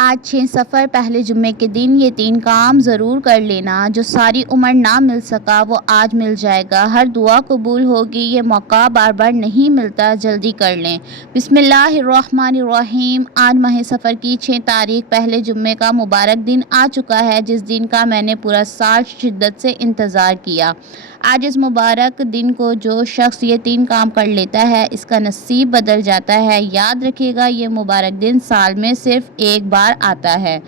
آج 6 سفر پہلے جمعے کے دن یہ 3 کام ضرور کر لینا۔ جو ساری عمر نہ مل سکا وہ آج مل جائے گا۔ ہر دعا قبول ہوگی، یہ موقع بار بار نہیں ملتا، جلدی کر لیں۔ بسم اللہ الرحمن الرحیم۔ آج ماہ سفر کی 6 تاریخ پہلے جمعے کا مبارک دن آ چکا ہے، جس دن کا میں نے پورا سال شدت سے انتظار کیا۔ آج اس مبارک دن کو جو شخص یہ 3 کام کر لیتا ہے اس کا نصیب بدل جاتا ہے۔ یاد رکھیے گا، یہ مبارک دن سال میں صرف ایک بار آتا ہے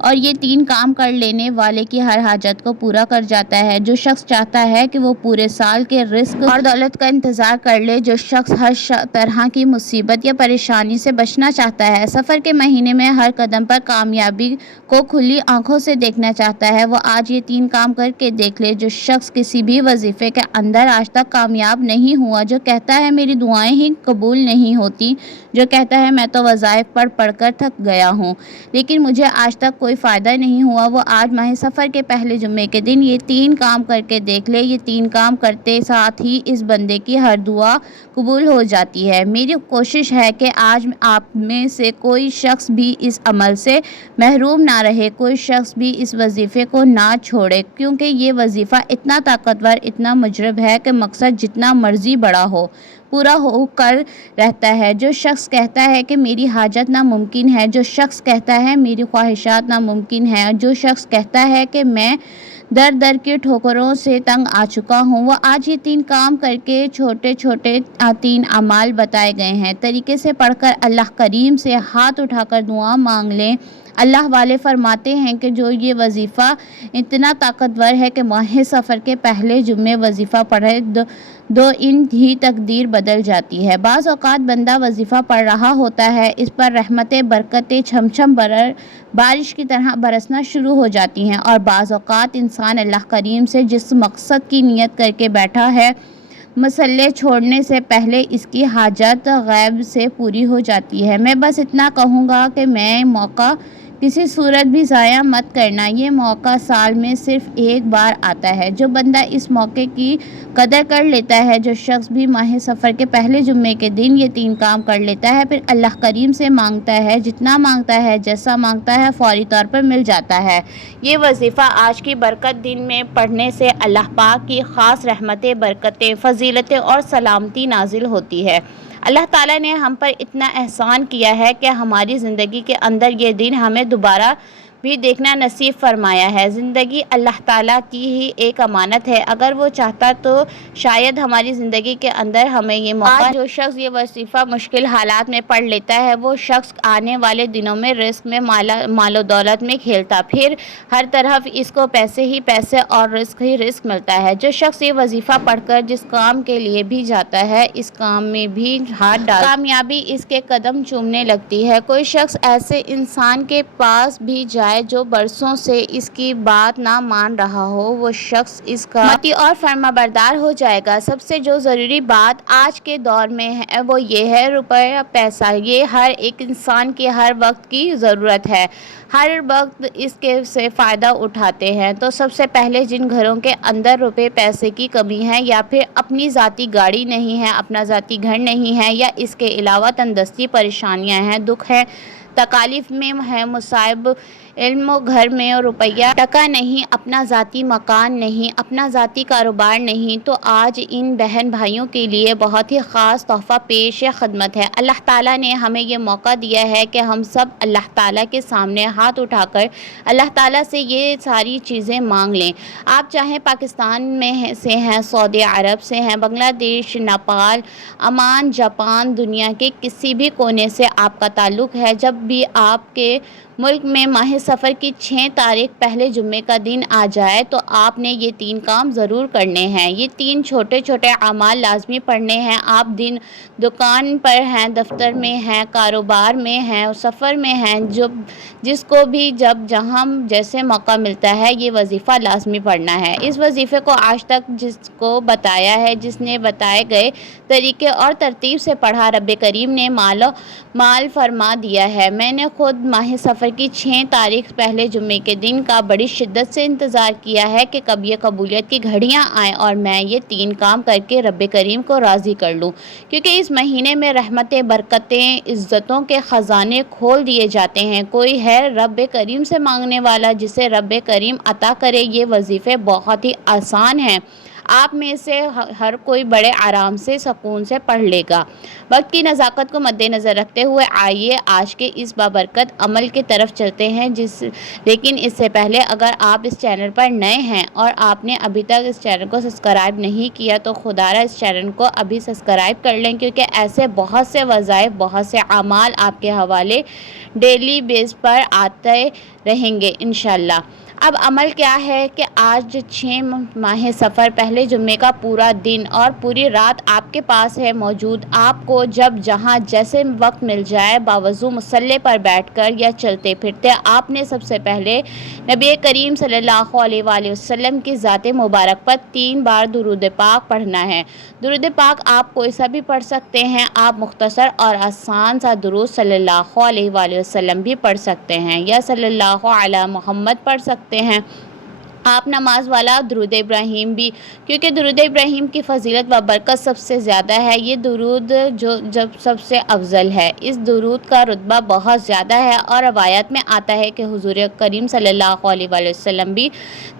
اور یہ 3 کام کر لینے والے کی ہر حاجت کو پورا کر جاتا ہے۔ جو شخص چاہتا ہے کہ وہ پورے سال کے رزق اور دولت کا انتظار کر لے، جو شخص ہر طرح کی مصیبت یا پریشانی سے بچنا چاہتا ہے، سفر کے مہینے میں ہر قدم پر کامیابی کو کھلی آنکھوں سے دیکھنا چاہتا ہے، وہ آج یہ 3 کام کر کے دیکھ لے۔ جو شخص کسی بھی وظیفے کے اندر آج تک کامیاب نہیں ہوا، جو کہتا ہے میری دعائیں ہی قبول نہیں ہوتی، جو کہتا ہے میں تو وظائف پڑھ کر تھک گیا ہوں لیکن مجھے آج تک کوئی فائدہ نہیں ہوا، وہ آج ماہ سفر کے پہلے جمعے کے دن یہ 3 کام کر کے دیکھ لے۔ یہ 3 کام کرتے ساتھ ہی اس بندے کی ہر دعا قبول ہو جاتی ہے۔ میری کوشش ہے کہ آج آپ میں سے کوئی شخص بھی اس عمل سے محروم نہ رہے، کوئی شخص بھی اس وظیفے کو نہ چھوڑے، کیونکہ یہ وظیفہ اتنا طاقتور، اتنا مجرب ہے کہ مقصد جتنا مرضی بڑا ہو، پورا ہو کر رہتا ہے۔ جو شخص کہتا ہے کہ میری حاجت ناممکن ہے، جو شخص کہتا ہے میری خواہشات ناممکن ہیں، جو شخص کہتا ہے کہ میں در در کی ٹھوکروں سے تنگ آ چکا ہوں، وہ آج یہ 3 کام کر کے چھوٹے چھوٹے 3 اعمال بتائے گئے ہیں، طریقے سے پڑھ کر اللہ کریم سے ہاتھ اٹھا کر دعا مانگ لیں۔ اللہ والے فرماتے ہیں کہ جو یہ وظیفہ اتنا طاقتور ہے کہ ماہ سفر کے پہلے جمعے وظیفہ پڑھے دو ان ہی تقدیر بدل جاتی ہے۔ بعض اوقات بندہ وظیفہ پڑھ رہا ہوتا ہے، اس پر رحمتیں، برکتیں چھم چھم بارش کی طرح برسنا شروع ہو جاتی ہیں، اور بعض اوقات انسان اللہ کریم سے جس مقصد کی نیت کر کے بیٹھا ہے، مسئلے چھوڑنے سے پہلے اس کی حاجت غیب سے پوری ہو جاتی ہے۔ میں بس اتنا کہوں گا کہ میں موقع کسی صورت بھی ضائع مت کرنا، یہ موقع سال میں صرف ایک بار آتا ہے۔ جو بندہ اس موقع کی قدر کر لیتا ہے، جو شخص بھی ماہ سفر کے پہلے جمعے کے دن یہ 3 کام کر لیتا ہے، پھر اللہ کریم سے مانگتا ہے، جتنا مانگتا ہے، جیسا مانگتا ہے، فوری طور پر مل جاتا ہے۔ یہ وظیفہ آج کی برکت دن میں پڑھنے سے اللہ پاک کی خاص رحمتیں، برکتیں، فضیلتیں اور سلامتی نازل ہوتی ہے۔ اللہ تعالیٰ نے ہم پر اتنا احسان کیا ہے کہ ہماری زندگی کے اندر یہ دن ہمیں دوبارہ بھی دیکھنا نصیب فرمایا ہے۔ زندگی اللہ تعالیٰ کی ہی ایک امانت ہے، اگر وہ چاہتا تو شاید ہماری زندگی کے اندر ہمیں یہ موقع۔ جو شخص یہ وظیفہ مشکل حالات میں پڑھ لیتا ہے، وہ شخص آنے والے دنوں میں رزق میں، مال و دولت میں کھیلتا، پھر ہر طرف اس کو پیسے ہی پیسے اور رزق ہی رزق ملتا ہے۔ جو شخص یہ وظیفہ پڑھ کر جس کام کے لیے بھی جاتا ہے، اس کام میں بھی ہاتھ ڈال کامیابی اس کے قدم چومنے لگتی ہے۔ کوئی شخص ایسے انسان کے پاس بھی جائے جو برسوں سے اس کی بات نہ مان رہا ہو، وہ شخص اس کا مطیع اور فرما بردار ہو جائے گا۔ سب سے جو ضروری بات آج کے دور میں ہے وہ یہ ہے، روپیہ پیسہ یہ ہر ایک انسان کی ہر وقت کی ضرورت ہے، ہر وقت اس کے سے فائدہ اٹھاتے ہیں۔ تو سب سے پہلے جن گھروں کے اندر روپے پیسے کی کمی ہے، یا پھر اپنی ذاتی گاڑی نہیں ہے، اپنا ذاتی گھر نہیں ہے، یا اس کے علاوہ تندرستی پریشانیاں ہیں، دکھ ہے، تکالیف میں ہے، مصائب علم و گھر میں روپیہ ٹکا نہیں، اپنا ذاتی مکان نہیں، اپنا ذاتی کاروبار نہیں، تو آج ان بہن بھائیوں کے لیے بہت ہی خاص تحفہ پیش خدمت ہے۔ اللہ تعالیٰ نے ہمیں یہ موقع دیا ہے کہ ہم سب اللہ تعالیٰ کے سامنے ہاتھ اٹھا کر اللہ تعالیٰ سے یہ ساری چیزیں مانگ لیں۔ آپ چاہے پاکستان میں سے ہیں، سعودی عرب سے ہیں، بنگلہ دیش، نیپال، عمان، جاپان، دنیا کے کسی بھی کونے سے آپ کا تعلق ہے، جب بھی آپ کے ملک میں ماہ سفر کی 6 تاریخ پہلے جمعے کا دن آ جائے تو آپ نے یہ 3 کام ضرور کرنے ہیں۔ یہ 3 چھوٹے چھوٹے اعمال لازمی پڑھنے ہیں۔ آپ دکان پر ہیں، دفتر میں ہیں، کاروبار میں ہیں، سفر میں ہیں، جس کو بھی جہاں جیسے موقع ملتا ہے یہ وظیفہ لازمی پڑھنا ہے۔ اس وظیفے کو آج تک جس کو بتایا ہے، جس نے بتائے گئے طریقے اور ترتیب سے پڑھا، رب کریم نے مال فرما دیا ہے۔ ہے۔ میں نے خود ماہ سفر کی 6 تاریخ پہلے جمعے کے دن کا بڑی شدت سے انتظار کیا ہے کہ کب یہ قبولیت کی گھڑیاں آئیں اور میں یہ 3 کام کر کے رب کریم کو راضی کر لوں، کیونکہ اس مہینے میں رحمتیں، برکتیں، عزتوں کے خزانے کھول دیے جاتے ہیں۔ کوئی ہے رب کریم سے مانگنے والا جسے رب کریم عطا کرے۔ یہ وظیفے بہت ہی آسان ہیں، آپ میں سے ہر کوئی بڑے آرام سے، سکون سے پڑھ لے گا۔ وقت کی نزاکت کو مد نظر رکھتے ہوئے آئیے آج کے اس بابرکت عمل کی طرف چلتے ہیں، لیکن اس سے پہلے اگر آپ اس چینل پر نئے ہیں اور آپ نے ابھی تک اس چینل کو سبسکرائب نہیں کیا تو خدارا اس چینل کو ابھی سبسکرائب کر لیں، کیونکہ ایسے بہت سے وظائف، بہت سے اعمال آپ کے حوالے ڈیلی بیس پر آتے رہیں گے انشاءاللہ۔ اب عمل کیا ہے کہ آج 6 ماہ سفر پہلے جمعے کا پورا دن اور پوری رات آپ کے پاس ہے موجود۔ آپ کو جب جہاں جیسے وقت مل جائے باوضو مصلی پر بیٹھ کر یا چلتے پھرتے آپ نے سب سے پہلے نبی کریم صلی اللہ علیہ وآلہ وسلم کی ذات مبارک پر 3 بار درود پاک پڑھنا ہے۔ درود پاک آپ کوئی سا بھی پڑھ سکتے ہیں، آپ مختصر اور آسان سا درود صلی اللہ علیہ وآلہ وسلم بھی پڑھ سکتے ہیں یا صلی اللہ علی محمد پڑھ سکتے ہیں۔ آپ نماز والا درود ابراہیم بھی، کیونکہ درود ابراہیم کی فضیلت و برکت سب سے زیادہ ہے۔ یہ درود جب سب سے افضل ہے، اس درود کا رتبہ بہت زیادہ ہے اور روایات میں آتا ہے کہ حضور کریم صلی اللہ علیہ وآلہ وسلم بھی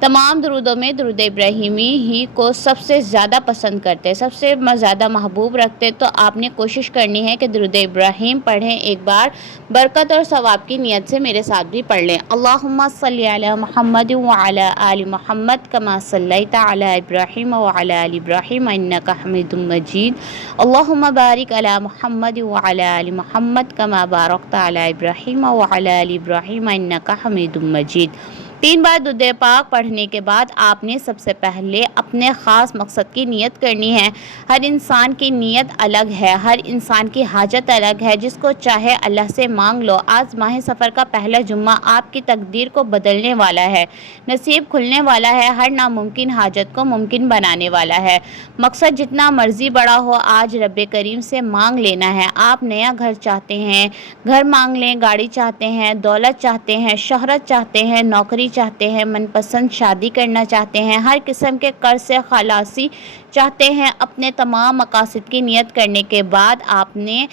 تمام درودوں میں درود ابراہیمی ہی کو سب سے زیادہ پسند کرتے، سب سے زیادہ محبوب رکھتے۔ تو آپ نے کوشش کرنی ہے کہ درود ابراہیم پڑھیں، ایک بار برکت اور ثواب کی نیت سے میرے ساتھ بھی پڑھ لیں۔ اللہم صلی علی محمد وعلی آل محمد کما صلیت علی ابراہیم وعلی آل ابراہیم انک حمید مجید۔ اللہم بارک علی محمد وعلی آل محمد کما بارکت علی ابراہیم وعلی آل ابراہیم انک حمید مجید۔ 3 بار درود پاک پڑھنے کے بعد آپ نے سب سے پہلے اپنے خاص مقصد کی نیت کرنی ہے۔ ہر انسان کی نیت الگ ہے، ہر انسان کی حاجت الگ ہے، جس کو چاہے اللہ سے مانگ لو۔ آج ماہ سفر کا پہلا جمعہ آپ کی تقدیر کو بدلنے والا ہے، نصیب کھلنے والا ہے، ہر ناممکن حاجت کو ممکن بنانے والا ہے۔ مقصد جتنا مرضی بڑا ہو، آج رب کریم سے مانگ لینا ہے۔ آپ نیا گھر چاہتے ہیں، گھر مانگ لیں، گاڑی چاہتے ہیں، دولت چاہتے ہیں، شہرت چاہتے ہیں، نوکری چاہتے ہیں، من پسند شادی کرنا چاہتے ہیں، ہر قسم کے قرض سے خلاصی چاہتے ہیں۔ اپنے تمام مقاصد کی نیت کرنے کے بعد آپ نے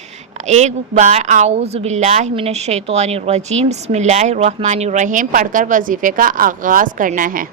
ایک بار اعوذ باللہ من الشیطان الرجیم بسم اللہ الرحمن الرحیم پڑھ کر وظیفے کا آغاز کرنا ہے۔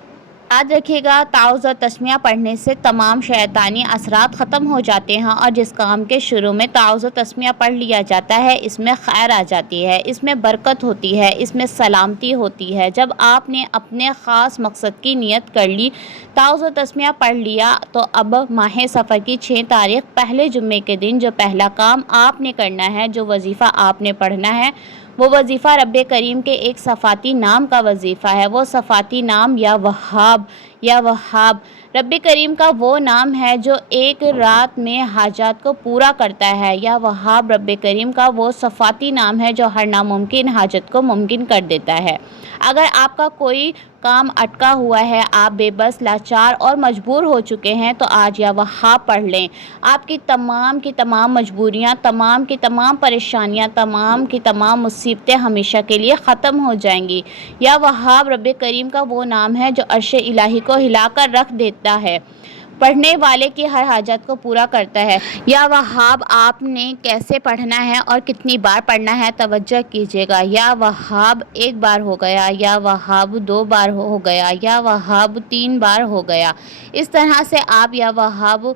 یاد رکھیے گا، تعوذ اور تسمیہ پڑھنے سے تمام شیطانی اثرات ختم ہو جاتے ہیں، اور جس کام کے شروع میں تعوذ و تسمیہ پڑھ لیا جاتا ہے اس میں خیر آ جاتی ہے، اس میں برکت ہوتی ہے، اس میں سلامتی ہوتی ہے۔ جب آپ نے اپنے خاص مقصد کی نیت کر لی، تعوذ و تسمیہ پڑھ لیا، تو اب ماہ سفر کی 6 تاریخ پہلے جمعے کے دن جو پہلا کام آپ نے کرنا ہے، جو وظیفہ آپ نے پڑھنا ہے، وہ وظیفہ رب کریم کے ایک صفاتی نام کا وظیفہ ہے۔ وہ صفاتی نام یا وہاب، یا وہاب رب کریم کا وہ نام ہے جو ایک رات میں حاجات کو پورا کرتا ہے۔ یا وہاب رب کریم کا وہ صفاتی نام ہے جو ہر ناممکن حاجت کو ممکن کر دیتا ہے۔ اگر آپ کا کوئی کام اٹکا ہوا ہے، آپ بے بس، لاچار اور مجبور ہو چکے ہیں، تو آج یا وہاب پڑھ لیں۔ آپ کی تمام مجبوریاں، تمام کی تمام پریشانیاں، تمام کی تمام مصیبتیں ہمیشہ کے لیے ختم ہو جائیں گی۔ یا وہاب رب کریم کا وہ نام ہے جو عرش الہی کو ہلا کر رکھ دیتا ہے، پڑھنے والے کی ہر حاجت کو پورا کرتا ہے۔ یا وہاب آپ نے کیسے پڑھنا ہے اور کتنی بار پڑھنا ہے، توجہ کیجیے گا۔ یا وہاب 1 بار ہو گیا، یا وہاب 2 بار ہو گیا، یا وہاب 3 بار ہو گیا۔ اس طرح سے آپ یا وہاب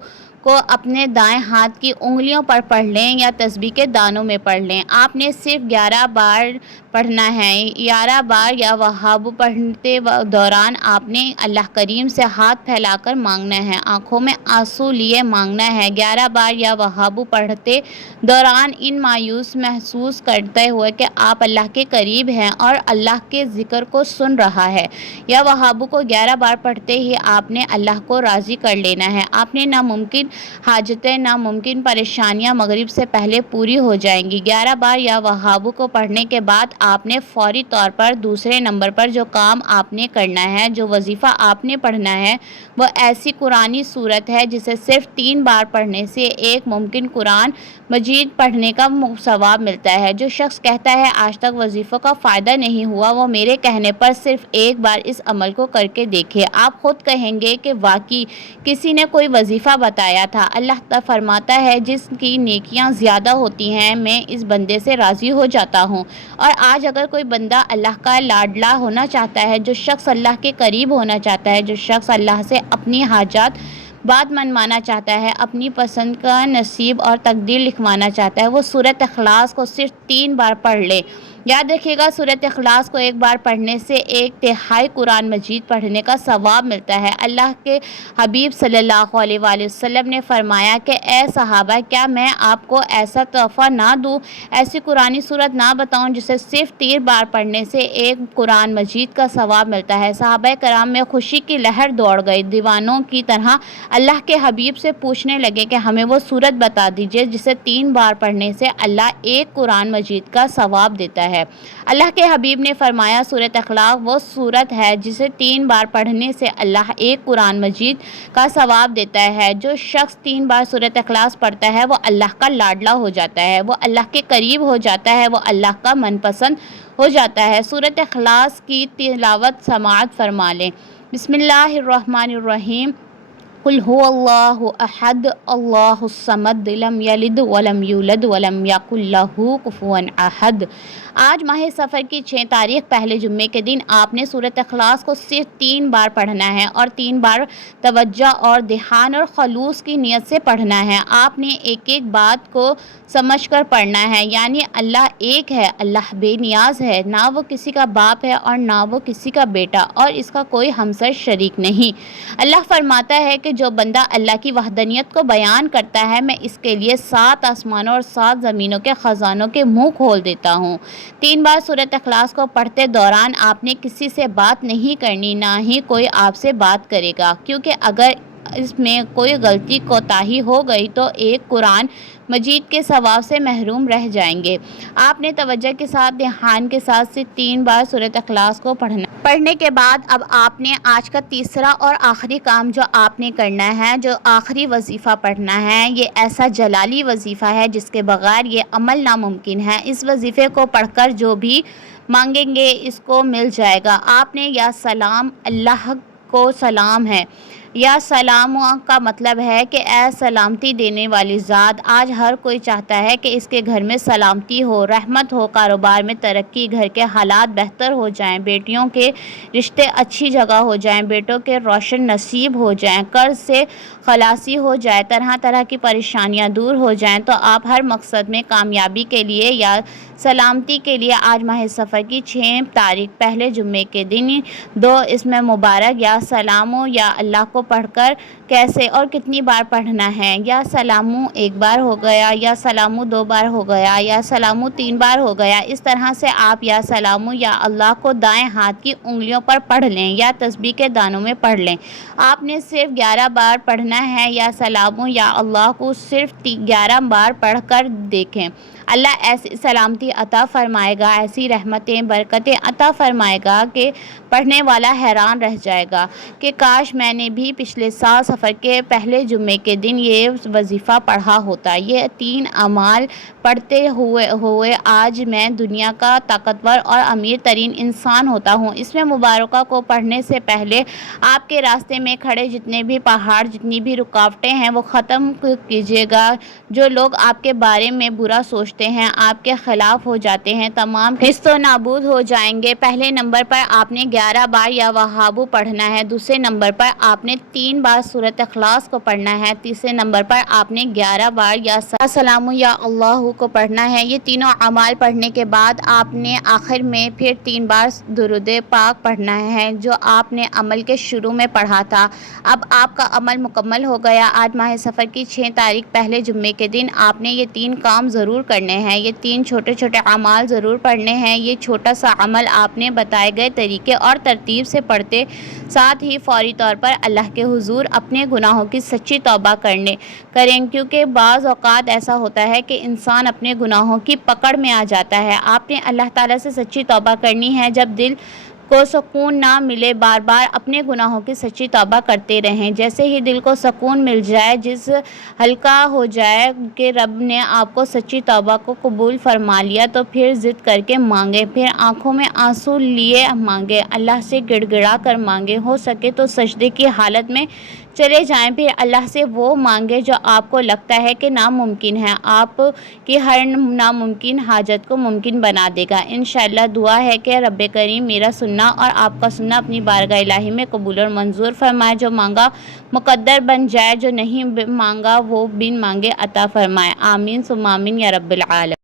کو اپنے دائیں ہاتھ کی انگلیوں پر پڑھ لیں یا تسبیح کے دانوں میں پڑھ لیں۔ آپ نے صرف 11 بار پڑھنا ہے۔ 11 بار یا وہاب پڑھتے دوران آپ نے اللہ کریم سے ہاتھ پھیلا کر مانگنا ہے، آنکھوں میں آنسو لیے مانگنا ہے۔ 11 بار یا وہاب پڑھتے دوران ان مایوس محسوس کرتے ہوئے کہ آپ اللہ کے قریب ہیں اور اللہ کے ذکر کو سن رہا ہے۔ یا وہاب کو 11 بار پڑھتے ہی آپ نے اللہ کو راضی کر لینا ہے۔ آپ نے ناممکن حاجتیں ناممکن پریشانیاں مغرب سے پہلے پوری ہو جائیں گی۔ 11 بار یا وہابو کو پڑھنے کے بعد آپ نے فوری طور پر دوسرے نمبر پر جو کام آپ نے کرنا ہے، جو وظیفہ آپ نے پڑھنا ہے، وہ ایسی قرآنی سورت ہے جسے صرف 3 بار پڑھنے سے ایک ممکن قرآن مجید پڑھنے کا ثواب ملتا ہے۔ جو شخص کہتا ہے آج تک وظیفوں کا فائدہ نہیں ہوا، وہ میرے کہنے پر صرف ایک بار اس عمل کو کر کے دیکھے، آپ خود کہیں گے کہ واقعی کسی نے کوئی وظیفہ بتایا تھا۔ اللہ تعالیٰ فرماتا ہے جس کی نیکیاں زیادہ ہوتی ہیں میں اس بندے سے راضی ہو جاتا ہوں۔ اور آج اگر کوئی بندہ اللہ کا لاڈلا ہونا چاہتا ہے، جو شخص اللہ کے قریب ہونا چاہتا ہے، جو شخص اللہ سے اپنی حاجات بات منوانا چاہتا ہے، اپنی پسند کا نصیب اور تقدیر لکھوانا چاہتا ہے، وہ سورۃ اخلاص کو صرف 3 بار پڑھ لے۔ یاد رکھیے گا، سورۃ اخلاص کو ایک بار پڑھنے سے 1/3 قرآن مجید پڑھنے کا ثواب ملتا ہے۔ اللہ کے حبیب صلی اللہ علیہ وآلہ وسلم نے فرمایا کہ اے صحابہ، کیا میں آپ کو ایسا تحفہ نہ دوں، ایسی قرآنی سورت نہ بتاؤں جسے صرف 3 بار پڑھنے سے ایک قرآن مجید کا ثواب ملتا ہے؟ صحابہ کرام میں خوشی کی لہر دوڑ گئی، دیوانوں کی طرح اللہ کے حبیب سے پوچھنے لگے کہ ہمیں وہ سورت بتا دیجئے جسے 3 بار پڑھنے سے اللہ ایک قرآن مجید کا ثواب دیتا ہے۔ اللہ کے حبیب نے فرمایا سورۃ اخلاص وہ سورت ہے جسے 3 بار پڑھنے سے اللہ ایک قرآن مجید کا ثواب دیتا ہے۔ جو شخص 3 بار سورۃ اخلاص پڑھتا ہے وہ اللہ کا لاڈلا ہو جاتا ہے، وہ اللہ کے قریب ہو جاتا ہے، وہ اللہ کا من پسند ہو جاتا ہے۔ سورۃ اخلاص کی تلاوت سماعت فرما لیں۔ بسم اللہ الرحمن الرحیم۔ قل هو اللہ احد اللہ الصمد لم یلد ولم یولد ولم یکن لہ کفوا احد۔ آج ماہ سفر کی 6 تاریخ پہلے جمعے کے دن آپ نے سورۃ اخلاص کو صرف 3 بار پڑھنا ہے اور 3 بار توجہ اور دھیان اور خلوص کی نیت سے پڑھنا ہے۔ آپ نے ایک ایک بات کو سمجھ کر پڑھنا ہے، یعنی اللہ ایک ہے، اللہ بے نیاز ہے، نہ وہ کسی کا باپ ہے اور نہ وہ کسی کا بیٹا، اور اس کا کوئی ہمسر شریک نہیں۔ اللہ فرماتا ہے کہ جو بندہ اللہ کی وحدانیت کو بیان کرتا ہے، میں اس کے لیے 7 آسمانوں اور 7 زمینوں کے خزانوں کے منہ کھول دیتا ہوں۔ 3 بار سورۃ اخلاص کو پڑھتے دوران آپ نے کسی سے بات نہیں کرنی، نہ ہی کوئی آپ سے بات کرے گا، کیونکہ اگر اس میں کوئی غلطی کوتاہی ہو گئی تو ایک قرآن مجید کے ثواب سے محروم رہ جائیں گے۔ آپ نے توجہ کے ساتھ دھیان کے ساتھ صرف 3 بار سورۃ اخلاص کو پڑھنے کے بعد اب آپ نے آج کا تیسرا اور آخری کام جو آپ نے کرنا ہے، جو آخری وظیفہ پڑھنا ہے، یہ ایسا جلالی وظیفہ ہے جس کے بغیر یہ عمل ناممکن ہے۔ اس وظیفے کو پڑھ کر جو بھی مانگیں گے اس کو مل جائے گا۔ آپ نے یا سلام، اللہ کو سلام ہے، یا سلام کا مطلب ہے کہ اے سلامتی دینے والی ذات، آج ہر کوئی چاہتا ہے کہ اس کے گھر میں سلامتی ہو، رحمت ہو، کاروبار میں ترقی، گھر کے حالات بہتر ہو جائیں، بیٹیوں کے رشتے اچھی جگہ ہو جائیں، بیٹوں کے روشن نصیب ہو جائیں، قرض سے خلاصی ہو جائے، طرح طرح کی پریشانیاں دور ہو جائیں۔ تو آپ ہر مقصد میں کامیابی کے لیے یا سلامتی کے لیے آج ماہ سفر کی 6 تاریخ پہلے جمعے کے دن 2 اسم مبارک یا سلامو یا اللہ کو پڑھ کر کیسے اور کتنی بار پڑھنا ہے؟ یا سلامو 1 بار ہو گیا، یا سلامو 2 بار ہو گیا، یا سلامو 3 بار ہو گیا۔ اس طرح سے آپ یا سلامو یا اللہ کو دائیں ہاتھ کی انگلیوں پر پڑھ لیں یا تسبیح کے دانوں میں پڑھ لیں۔ آپ نے صرف 11 بار پڑھنا ہے، یا سلامو یا اللہ کو صرف 11 بار پڑھ کر دیکھیں، اللہ ایسی سلامتی عطا فرمائے گا، ایسی رحمتیں برکتیں عطا فرمائے گا کہ پڑھنے والا حیران رہ جائے گا کہ کاش میں نے بھی پچھلے سال سفر کے پہلے جمعے کے دن یہ وظیفہ پڑھا ہوتا۔ یہ 3 اعمال پڑھتے ہوئے آج میں دنیا کا طاقتور اور امیر ترین انسان ہوتا ہوں۔ اس میں مبارکہ کو پڑھنے سے پہلے آپ کے راستے میں کھڑے جتنے بھی پہاڑ، جتنی بھی رکاوٹیں ہیں وہ ختم کیجیے گا۔ جو لوگ آپ کے بارے میں برا سوچتے ہیں، آپ کے خلاف ہو جاتے ہیں، تمام نیست و نابود ہو جائیں گے۔ پہلے نمبر پر آپ نے 11 بار یا وہابو پڑھنا ہے، دوسرے نمبر پر آپ نے 3 بار سورۃ اخلاص کو پڑھنا ہے، تیسرے نمبر پر آپ نے 11 بار یا سلام یا اللہ کو پڑھنا ہے۔ یہ تینوں اعمال پڑھنے کے بعد آپ نے آخر میں پھر 3 بار درود پاک پڑھنا ہے جو آپ نے عمل کے شروع میں پڑھا تھا۔ اب آپ کا عمل مکمل ہو گیا۔ آج ماہ سفر کی 6 تاریخ پہلے جمعے کے دن آپ نے یہ 3 کام ضرور کرنے پڑھنے ہیں، یہ 3 چھوٹے چھوٹے اعمال ضرور پڑھنے ہیں۔ یہ چھوٹا سا عمل آپ نے بتائے گئے طریقے اور ترتیب سے پڑھتے ساتھ ہی فوری طور پر اللہ کے حضور اپنے گناہوں کی سچی توبہ کریں، کیونکہ بعض اوقات ایسا ہوتا ہے کہ انسان اپنے گناہوں کی پکڑ میں آ جاتا ہے۔ آپ نے اللہ تعالیٰ سے سچی توبہ کرنی ہے۔ جب دل کو سکون نہ ملے، بار بار اپنے گناہوں کی سچی توبہ کرتے رہیں۔ جیسے ہی دل کو سکون مل جائے، جس ہلکا ہو جائے کہ رب نے آپ کو سچی توبہ کو قبول فرما لیا، تو پھر ضد کر کے مانگے، پھر آنکھوں میں آنسو لیے مانگے، اللہ سے گڑ گڑا کر مانگے، ہو سکے تو سجدے کی حالت میں چلے جائیں، پھر اللہ سے وہ مانگے جو آپ کو لگتا ہے کہ ناممکن ہے۔ آپ کی ہر ناممکن حاجت کو ممکن بنا دے گا انشاءاللہ۔ دعا ہے کہ رب کریم میرا سننا اور آپ کا سننا اپنی بارگاہ الہی میں قبول اور منظور فرمائے، جو مانگا مقدر بن جائے، جو نہیں مانگا وہ بن مانگے عطا فرمائے۔ آمین ثم آمین یا رب العالمین۔